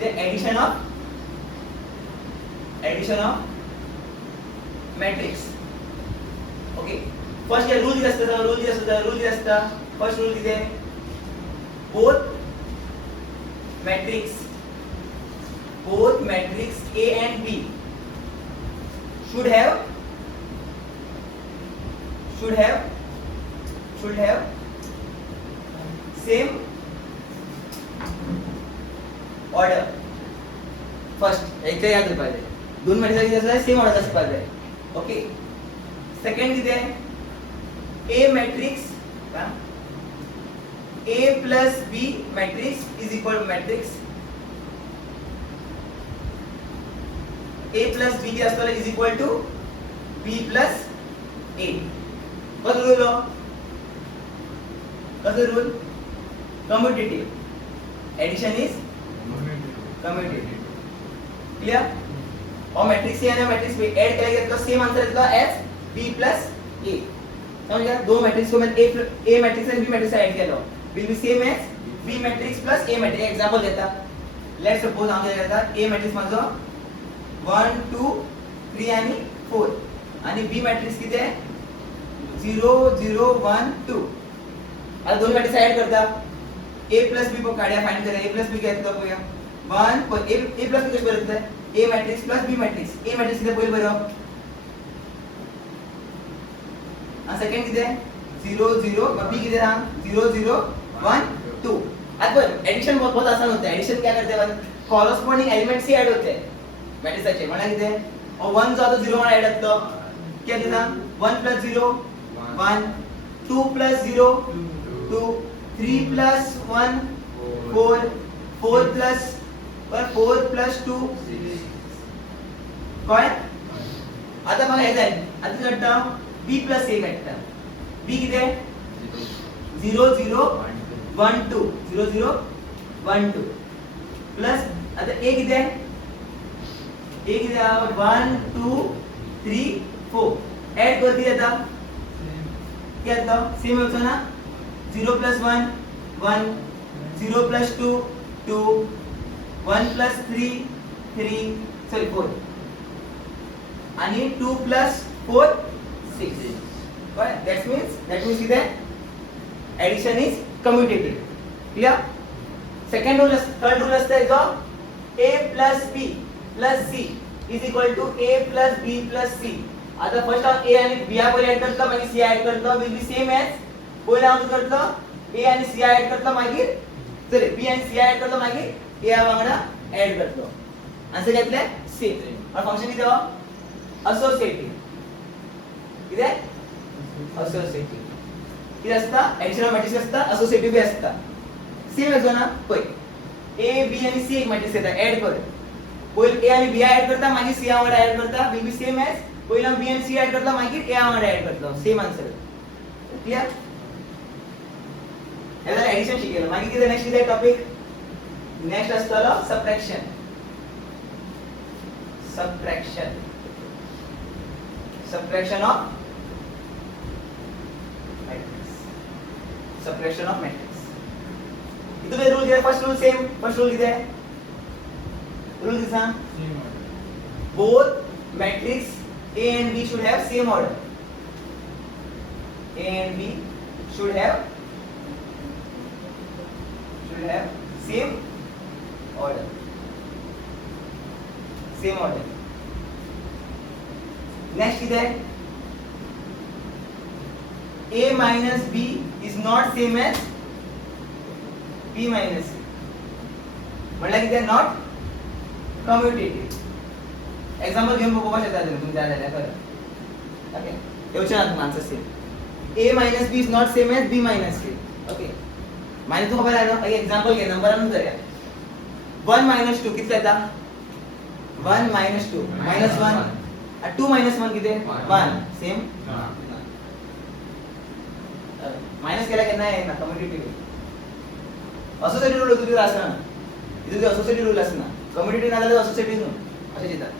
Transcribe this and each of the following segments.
addition of matrix. Okay, first here rule दिला असता first rule दिले both matrix A and B should have same order. First एकदा याद पाहिजे दोन मॅट्रिक्स किती असतात सेम ऑर्डर असतात पाहिजे. ओके, सेकंड किती आहे A matrix A plus B matrix is equal to matrix A plus B के असतो is equal to B plus A. What rule? Commutative. Addition is commutative. Clear? और matrix A और matrix B add करेंगे तो same answer आएगा as B plus A. समझ गया? दो matrix को मैं A matrix और B मैट्रिक्स ऐड किया लो will be same as B matrix plus A matrix. Example देता, लेट्स सपोज आमचे देता A matrix माझो 1 2 3 आणि 4 आणि B matrix किती आहे 0 0 1 2. आता दोन मॅट्रिक्स ऐड करता A plus B को काढ्या फाइंड करा. A plus B काय येतो बघूया 1 A plus B कसे बरं A matrix plus B matrix. A matrix किती पहिलं बरं आणि सेकंड किती आहे 0 0 B किती आहे 0 0 1 2. अब एडिशन बहुत आसान होता है. एडिशन क्या करते हैं कॉरस्पॉन्डिंग एलिमेंट्स ही ऐड होते हैं मैट्रिक्स चे म्हणा किती और 1 जो आता 0 मध्ये ऐड होतो क्या देता 1 plus 0 1 2 plus 0 2 3 plus 1 4 4 plus 2 काय आता बघा हे जाईल आता करता B plus A करता B किती आहे 0 0 1 2 0 0 1 2 प्लस आता A किती आहे A किती आहे 1 2 3 4 ऐड कर दिया था क्या था सेम होता ना 0 plus 1 1 0 plus 2 2 1 plus 3 3 sorry 4 आणि 2 plus 4 6. Right? That means किती आहे addition is commutative. Clear? Second rule, third rule असता है जो A plus B plus C is equal to A plus B plus C. आता first A आणि B आपण add करतो आणि C ऐड करतो will be same as पहिला आपण करतो A आणि C ऐड करतो मागीर sorry B आणि C ऐड करतो मागीर A वांगडा ऐड करतो. आन्सर घेतले सेम. और फंक्शन किती आहे असोसिएटिव्ह. किती आहे असोसिएटिव्ह. किती असता ऍडिशनल मॅट्रिक्स असता असोसिएटिव्ह असता सेम असतो ना पय A B आणि C एक मॅट्रिक्स येता ऐड कर पहिला A आणि B ऐड करता मागीर C वांगडा ऐड करता will be same as पहिला B आणि C ऐड करता मागीर A वांगडा ऐड करता सेम आन्सर. क्लियर? याला एडिशन शिकेलो मागीर किती नेक्स्ट किती टॉपिक नेक्स्ट असतलो subtraction of subtraction of matrix. इधर पे रूल क्या है first rule same first rule किधर है रूल किसा both matrix A and B should have same order. A and B should have same order. Next किधर है A minus B is not same as B minus C. मतलब किती आहे not commutative. Example घेऊन बघू कशा जाते तुम्ही जायला खरं. ओके एवढं ना answer same A minus B is not same as B minus C. Okay Mane तो खबर आहे ना एक एक्झाम्पल घे नंबर आणून करूया 1 minus 2 किती येता 1 minus 2 minus 1 2 minus 1 किती 1 सेम माइनस केला केना आहे ना कम्युटेटिव्ह असोसिएटिव्ह रूल तुझी असना इथे असोसिएटिव्ह रूल असना कम्युटेटिव्ह नाला असोसिएटिव्ह असे येतात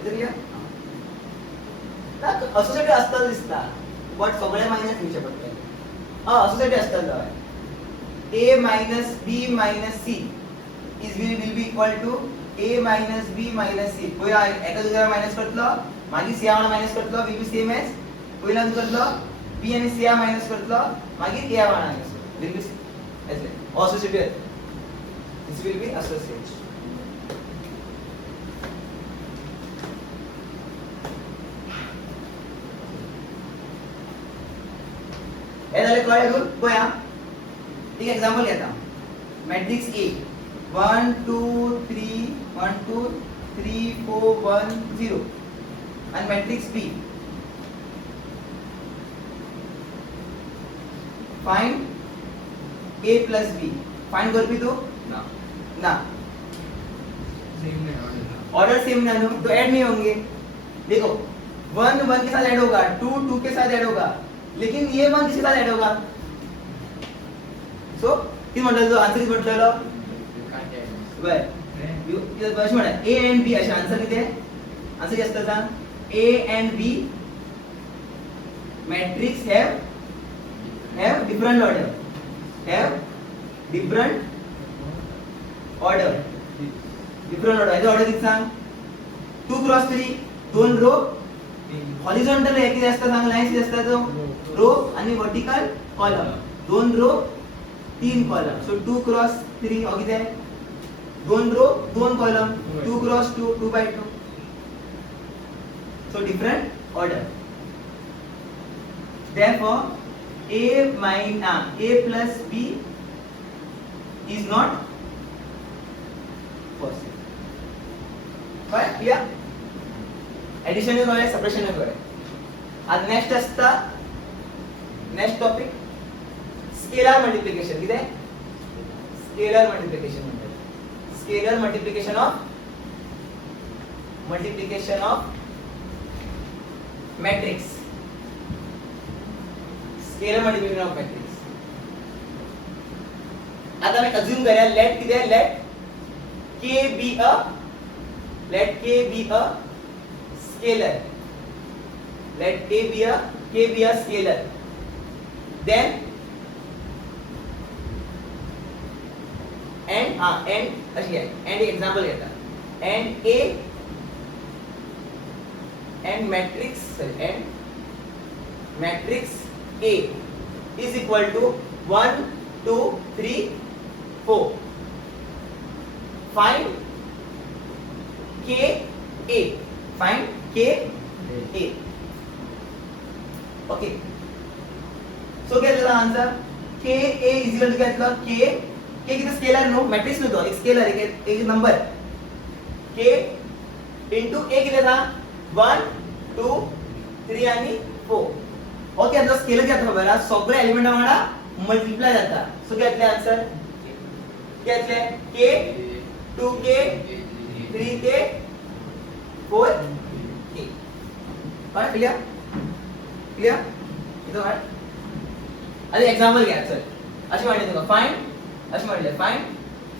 इथे क्या ना असोसिएटिव्ह असतात दिसता बट सगळे माइनस फ्युचर पडतात असोसिएटिव्ह असतात जाय A minus B minus C is will be equal to A minus B minus C. पयला एका दुसऱ्या मायनस करतलो मागीर C वांगडा मायनस करतलो will be same as पयला करतलो B आणि C मायनस करतलो मागीर A वांगडा minus will be associated. This will be associated. हे झाले कळले रूल पया एक एग्जांपल घेता matrix A 1 2 3 1 2 3 4 1 0 and matrix B find A plus B find करबी तू ना ऑर्डर सेम ना तो ऐड नहीं होंगे देखो 1 1 के साथ ऐड होगा 2 2 के साथ ऐड होगा लेकिन ये 1 किसके साथ ऐड होगा सो किती म्हटलं जो आन्सर किती म्हटलेलो बर यू बस म्हणा A and B अशा आन्सर किती आन्सर किती असतं सांग A and B matrix have different order have different order याचा ऑर्डर किती सांग 2 क्रॉस 3 दोन रो हॉरिझॉन्टल एक किती असतं सांग लाईन्स किती असतात रो आणि वर्टिकल कॉलम दोन रो तीन कॉलम सो 2 क्रॉस 3 हो किती आहे दोन रो दोन column 2 cross 2 2 by 2 so different order therefore A plus B is not possible right clear addition is करे subtraction is करे आज next असता next topic scalar multiplication किती आहे scalar multiplication म्हणतात scalar multiplication of matrix scalar multiplication of matrix आता मैं assume करूया let किती आहे let k be a scalar let k be a scalar then and अशी आहे and example घेता and matrix A is equal to 1 2 3 4 find k a okay so get the answer k a is equal to get the k किती scalar no matrix no एक scalar एक number k into a किती था 1 2 3 आणि 4 okay आता scalar क्या था बरा सगळे एलिमेंट वांगडा मल्टिप्लाय जाता सो घेतले आन्सर घेतले k 2k 3k 4k काय क्लियर इथं काय आधी एग्जांपल घ्या सर अशी म्हणले तुका फाइंड अशी म्हणले फाइंड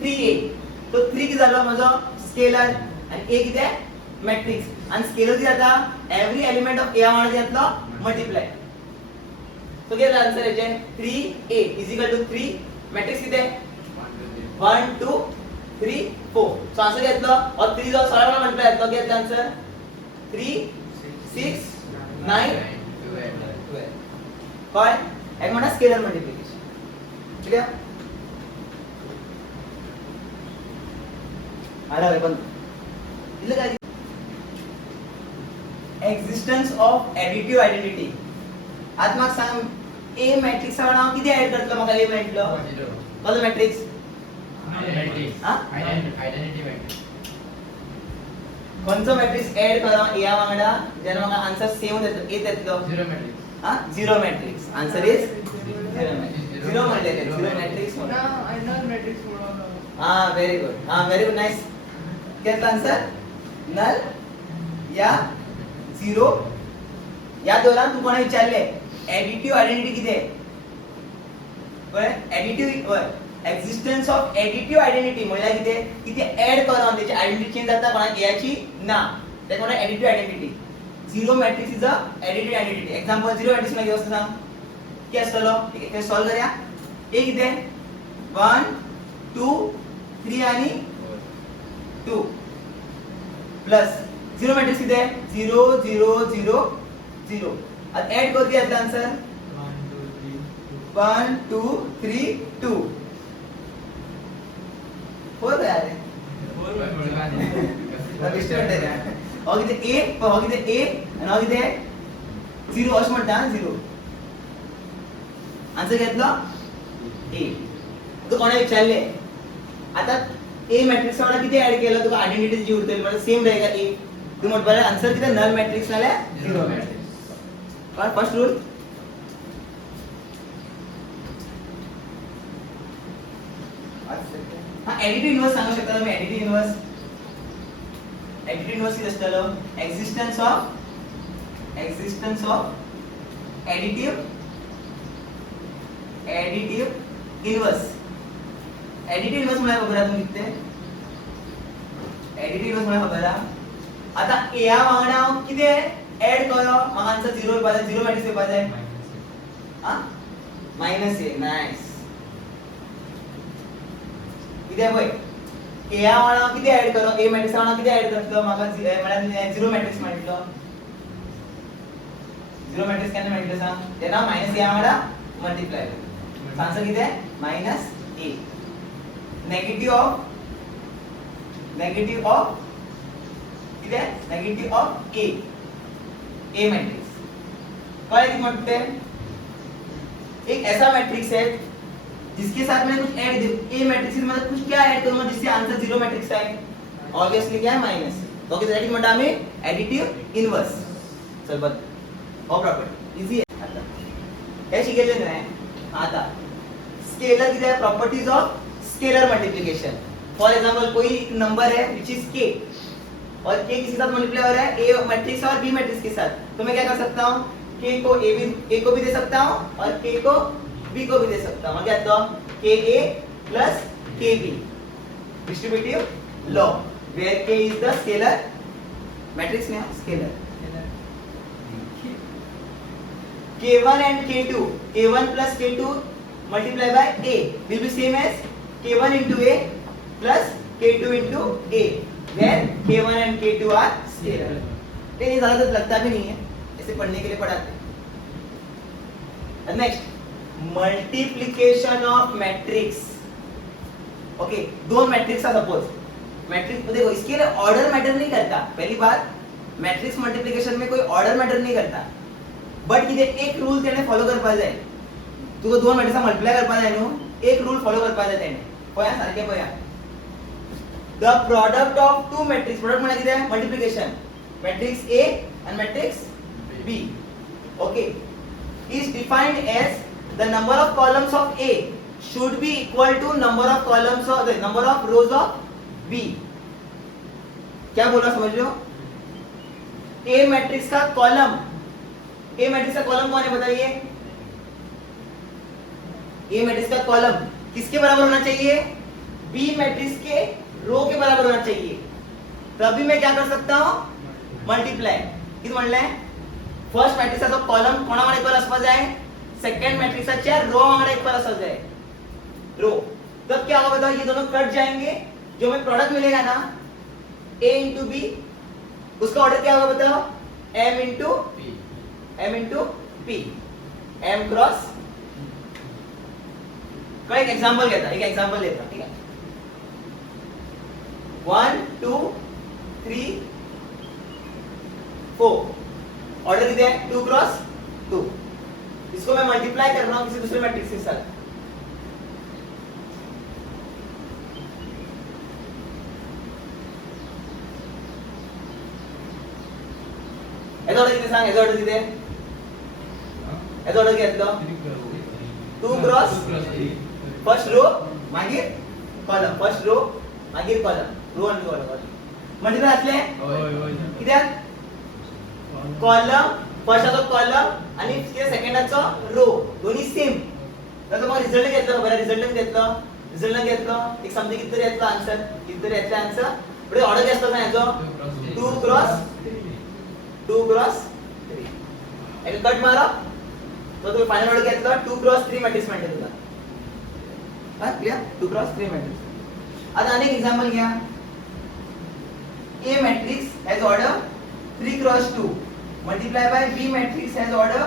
3a तो 3 किती झाला माझा स्केलर आणि a किती आहे मॅट्रिक्स आणि स्केलर किती आता एव्हरी एलिमेंट ऑफ a वांगडा घेतला मल्टिप्लाय तो गेला आन्सर याचे 3a is equal to 3 matrix किती आहे 1 2 3 4 सो आन्सर घेतला और 3 जो सरळ मल्टिप्लाय घेतला घेतला आन्सर 3 6 9 12 काय एक म्हणा स्केलर मल्टिप्लिकेशन क्लियर आला पण इल्ल काय एक्झिस्टन्स ऑफ एडिटिव्ह आयडेंटिटी आज माका सांग ए मॅट्रिक्स वाला हांव किती ऍड करतलो म्हाका ए मेळटलो कसलो मॅट्रिक्स आयडेंटिटी मॅट्रिक्स खंयचो मॅट्रिक्स ऍड करा ए वांगडा जेन्ना म्हाका आन्सर सेम येतलो ए येतलो zero matrix zero matrix answer is zero matrix zero म्हणले zero matrix very good very good nice घेतला आन्सर नल या झिरो या दौरान तू कोणा विचारले एडिटिव्ह आयडेंटिटी किती आहे additive existence of additive identity म्हणजे किती किती ऍड करून त्याची आयडेंटिटी चेंज जाता कोणा याची ना ते कोणा additive identity zero matrix is a additive identity example zero matrix मध्ये असतं सांग की असतो ठीक आहे सॉल्व करूया ए किती आहे 1 2 3 आणि 2 प्लस 0 मॅट्रिक्स किती आहे 0 0 0 0 आता ऍड करूया याचा आन्सर 1 2 3 2 4 यार डिस्टर्ब आहे और किती a और किती a आणि और किती 0 असं म्हणता 0 आन्सर घेतला a तो कोणा विचारले आता a मॅट्रिक्स वाला किती ऍड केलं तुका आयडेंटिटी जी उरतली म्हणजे सेम रहेगा a तू म्हण बरं आन्सर किती नल मॅट्रिक्स वाला 0 मॅट्रिक्स और फर्स्ट रूल हां एडिटिव इन्व्हर्स सांगू शकता तुम्ही एडिटिव इन्व्हर्स किती असतं एक्झिस्टन्स ऑफ एडिटिव इन्व्हर्स मला खबर आहे तुम्ही किती एडिटिव इन्व्हर्स मला खबर आहे आता या वांगडा किती ऍड करो मग आन्सर 0 येपाचे 0 मॅट्रिक्स येपाचे हां मायनस a नाइस किती आहे या वाला किती ऍड करो a मॅट्रिक्स वाला किती ऍड करतो माका मला 0 मॅट्रिक्स म्हटलं 0 मॅट्रिक्स केना म्हटलं सांग तेना मायनस या वाला मल्टिप्लाय आन्सर किती आहे मायनस a नेगेटिव्ह ऑफ किती आहे नेगेटिव्ह ऑफ a मैट्रिक्स क्या म्हणते एक ऐसा मैट्रिक्स है जिसके साथ मैंने कुछ ऐड ए मैट्रिक्स में कुछ क्या ऐड करूंगा जिससे आंसर 0 मैट्रिक्स आए ऑब्वियसली क्या है माइनस तो कि दैट इज म्हणता आम्ही एडिटिव इन्व्हर्स चल बघ हो प्रॉपर्टी इजी आहे आता हे शिकले नाही आता स्केलर किती आहे properties of scalar multiplication for example कोई नंबर है व्हिच इज k और k किसके साथ मल्टीप्लाई हो रहा है a मैट्रिक्स और b मैट्रिक्स के साथ तो मैं क्या कर सकता हूं k को a को भी दे सकता हूं और k को b को भी दे सकता हूं क्या कहता हूं ka plus kb distributive law where k is the scalar matrix में scalar k1 and k1 plus k2 multiplied by a will be same as k1 into a plus k2 into a where k1 and k2 are scalar ये ज्यादा लगता भी नहीं है ऐसे पढ़ने के लिए पढ़ाते हैं next multiplication of matrix okay दो मैट्रिक्स का सपोज मैट्रिक्स देखो इसके लिए ऑर्डर मैटर नहीं करता पहली बात मैट्रिक्स मल्टीप्लिकेशन में कोई ऑर्डर मैटर नहीं करता बट किती एक रूल त्याने फॉलो करपा जाय तुका दोन मैट्रिक्स मल्टिप्लाय करपा जाय न्हू एक रूल फॉलो करपा जाय त्याने पया सारखे पया the product of two matrix product म्हणजे किती आहे multiplication matrix A and matrix B okay is defined as the number of columns of A should be equal to number of columns of the number of rows of B क्या बोला समझ low A matrix का column कौन है बताइए A matrix का column किसके बराबर होना चाहिए B मैट्रिक्स के रो के बराबर होना चाहिए तभी मैं क्या कर सकता हूं मल्टीप्लाई किती म्हणले फर्स्ट मॅट्रिक्सचा कॉलम कोणाकडे इक्वल असवा जाय सेकंड मैट्रिक्सच्या रो वांगडा इक्वल असवा जाय रो तब क्या होगा बताओ ये दोनों कट जाएंगे जो हमें प्रोडक्ट मिलेगा ना A into B उसका ऑर्डर क्या होगा बताओ M into P M cross का एक एग्जांपल लेता ठीक है 1 2 3 4 ऑर्डर कितने हैं 2 क्रॉस 2 इसको मैं मल्टीप्लाई कर रहा हूं किसी दूसरे मैट्रिक्स के साथ ऐसा ऑर्डर किती सांग ऐसा ऑर्डर किती ऐसा ऑर्डर घेतलो 2 क्रॉस फर्स्ट रो मागीर कॉलम फर्स्ट रो मागीर कॉलम रो आणि कॉलम मल्टीप्लाय असले कित्याक कॉलम फर्स्टाचो कॉलम आणि सेकंडाचो रो दोन्ही सेम तर मग रिझल्ट घेतलो बरं रिझल्ट घेतलो एक समजे किती येतलो आन्सर पण ऑर्डर किती असतो ना याचो 2 क्रॉस 3 एक कट मारो तो तुम्ही फायनल ऑर्डर घेतलो 2 क्रॉस 3 मॅट्रिक्स म्हणते तुला क्लियर 2 क्रॉस 3 मॅट्रिक्स. आता अनेक एक्झाम्पल घ्या. A matrix has order 3 cross 2 multiply by B matrix has order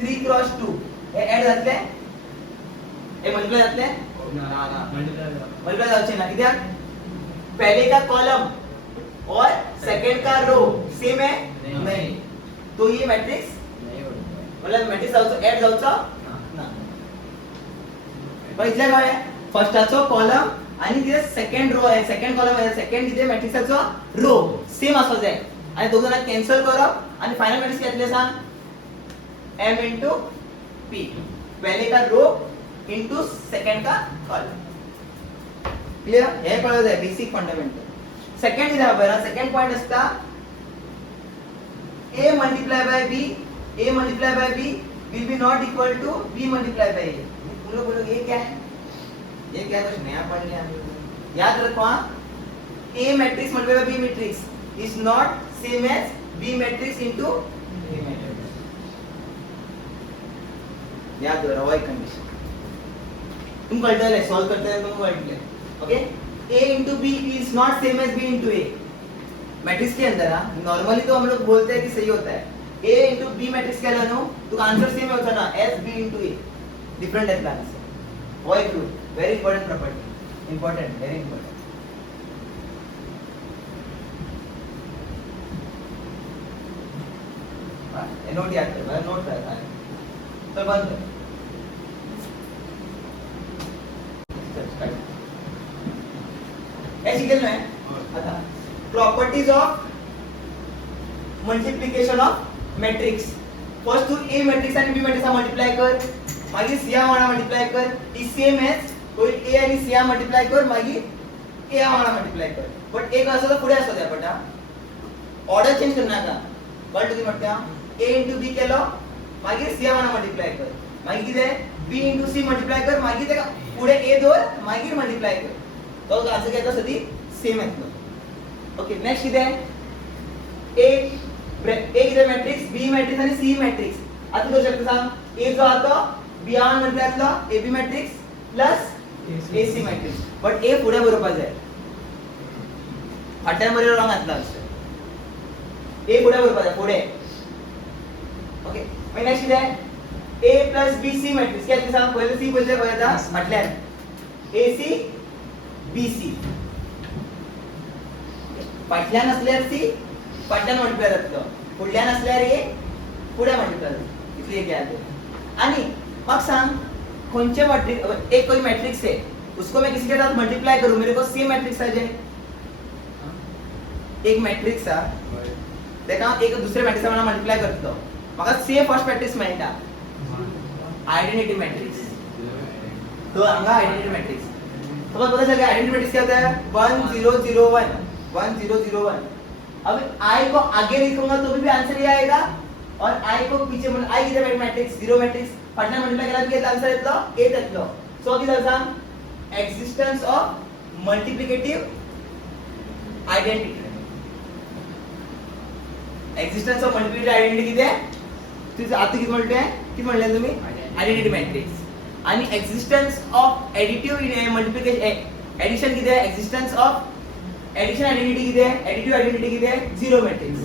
3 cross 2. हे ऍड जातले, हे मल्टीप्लाई जातले मल्टीप्लाई जावचे ना. कित्याक पहले का कॉलम और सेकंड का रो सेम है नहीं, तो ये मैट्रिक्स मतलब मैट्रिक्स जावचो ऍड जावचो ना. पण इतले काय फर्स्टाचो कॉलम आणि तिथे सेकंड रो आहे, सेकंड कॉलम आहे, सेकंड तिथे मॅट्रिक्सचो रो सेम असो जाय आणि दोघ जण कॅन्सल करप आणि फायनल मॅट्रिक्स कितले सांग m into p. पहले का रो into सेकंड का कॉलम. क्लियर? हे कळलं जाय बेसिक फंडामेंटल. सेकंड इथे बघा, सेकंड पॉइंट असता a multiply by b will be not equal to b multiply by a. तुम लोग बोलोगे ये क्या है? ये क्या कुछ नया पढ़ लिया. याद रखो a matrix multiplied by b matrix is not same as b matrix into a matrix. याद रखो वही कंडीशन. तुम कल्टर है सॉल्व करते हैं तुम कल्टर. Okay a into b is not same as b into a. Matrix के अंदर नॉर्मली तो हम लोग बोलते हैं कि सही होता है a into b मैट्रिक्स क्या लेनो तो आंसर सेम होता ना as b into a. Different है आंसर. वही rule very important property, important, very important. Note याद कर, नोट कर. तो बंद ऐसी खेलना है. अच्छा properties of multiplication of matrix. First तू ए मैट्रिक्स आणि बी मैट्रिक्स मल्टिप्लाय कर, मागीर सी वांगडा मल्टिप्लाय कर. इज सेम एज तो ए आणि सी मल्टिप्लाय कर, मागीर ए वांगडा मल्टिप्लाय कर. बट एक असो तो पुढे असो द्या पटा. ऑर्डर चेंज कर नाका. कळलं तुमी म्हणता a into b केलो, मागीर सी वांगडा मल्टिप्लाय कर, मागीर कितें b into c मल्टिप्लाय कर, मागीर तेका पुढे a दोर, मागीर मल्टिप्लाय कर. तो आन्सर कितें आसा ती सेम येतलो. ओके नेक्स्ट कितें a कितें मॅट्रिक्स, b मॅट्रिक्स आणि c मॅट्रिक्स. आता करू शकता सांग a जो आतो b वांगडा मल्टिप्लाय जातलो ab matrix plus ac matrix. But a पुढे बरोवपा जाय. फाटल्यान बरोबर रॉंग घातला आन्सर. a पुढे बरोवपा जाय पुढे. ओके मागीर नेक्स्ट कितें a plus bc मॅट्रिक्स कितें सांग पहिले c पहिले पळयता फाटल्यान ac bc. फाटल्यान असल्यार c फाटल्यान मल्टिप्लाय जातलो, फुडल्यान असल्यार a पुढे मल्टिप्लाय जातलो. इतली एक याद. आणि मग सांग कोणचे मैट्रिक्स, एक कोई मैट्रिक्स है उसको मैं किसी के साथ मल्टीप्लाई करूं, मेरे को सेम मैट्रिक्स आ जाए. एक मैट्रिक्स आ देखा एक दुसरे मैट्रिक्स मला मल्टीप्लाई करतो, म्हाका सेम फर्स्ट मैट्रिक्स मेळटा आइडेंटिटी मैट्रिक्स. तो हांगा आइडेंटिटी मैट्रिक्स तो पता चल गया. आइडेंटिटी मैट्रिक्स क्या होता है 1 0 0 1 1 0 0 1. अब i को आगे लिखूंगा तो भी आंसर ये आएगा और i को पीछे मतलब i किधर मैट्रिक्स 0 मैट्रिक्स फाटल्यान मल्टीप्लाय केला की आंसर येतलो 8 येतलो. सो कितें सांग existence of multiplicative identity. Existence of multiplicative identity कितें तुझं आता किती म्हणले तुम्ही आयडेंटिटी मॅट्रिक्स. आणि existence of additive multiplication addition कितें एक्झिस्टन्स ऑफ एडिशन आयडेंटिटी कितें एडिटिव्ह आयडेंटिटी कितें 0 मॅट्रिक्स.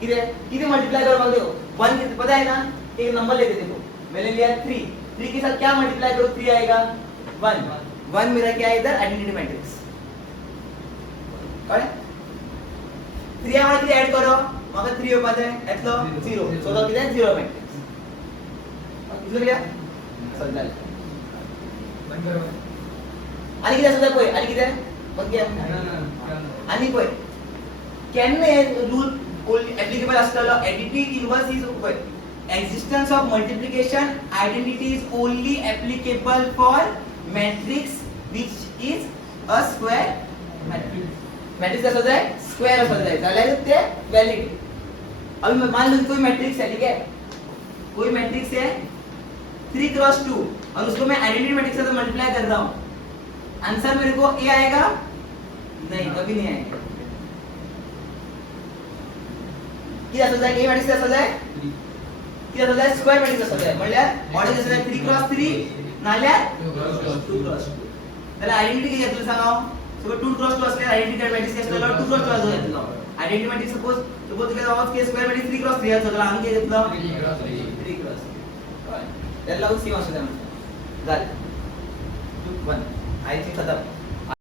कितने मल्टीप्लाई करवाओ देखो 1 कितने पता है ना. एक नंबर लेके देखो मैंने लिया 3 3 के साथ क्या मल्टीप्लाई करो 3 आएगा 1 1 मेरा क्या है इधर आइडेंटिटी मैट्रिक्स. कळ्ळें 3 वाला किती ऐड करो मग 3 येवपा जाय येतलो 0 सो तो कितें 0 मैट्रिक्स. बुझलो कितें चल जालें. आणि कितें आसा पळय आणि कितें ओके आणि पळय केन्ना हे रूल applicable असतलो additive inverse is existence of multiplication identity is only applicable for matrix which is a square matrix. matrix का होता है square होता है जाल्यार ते valid. अभी मान लो कोई मैट्रिक्स है ठीक है कोई मैट्रिक्स है 3 क्रॉस 2 और उसको मैं आइडेंटिटी मैट्रिक्स से मल्टीप्लाई कर रहा हूं आंसर मेरे को a आएगा नहीं कभी नहीं आएगा. किती असं जाय ए मॅट्रिक्स असं जाय किती असं जाय स्क्वेअर मॅट्रिक्स असं जाय म्हणल्यार ऑर्डर कसं जाय 3 क्रॉस 3 नाल्यार 2 क्रॉस 2 त्याला आयडेंटिटी किती घेतलं सांगा सपोज 2 क्रॉस 2 असल्यार आयडेंटिटी मॅट्रिक्स असलेला 2 क्रॉस 2 असो घेतलो identity matrix suppose Tuka of K square matrix 3 cross 3 असो त्याला आम्ही किती घेतलं 3 क्रॉस 3 त्याला लागून सेम असो त्या झालं 2 1 आयची खतम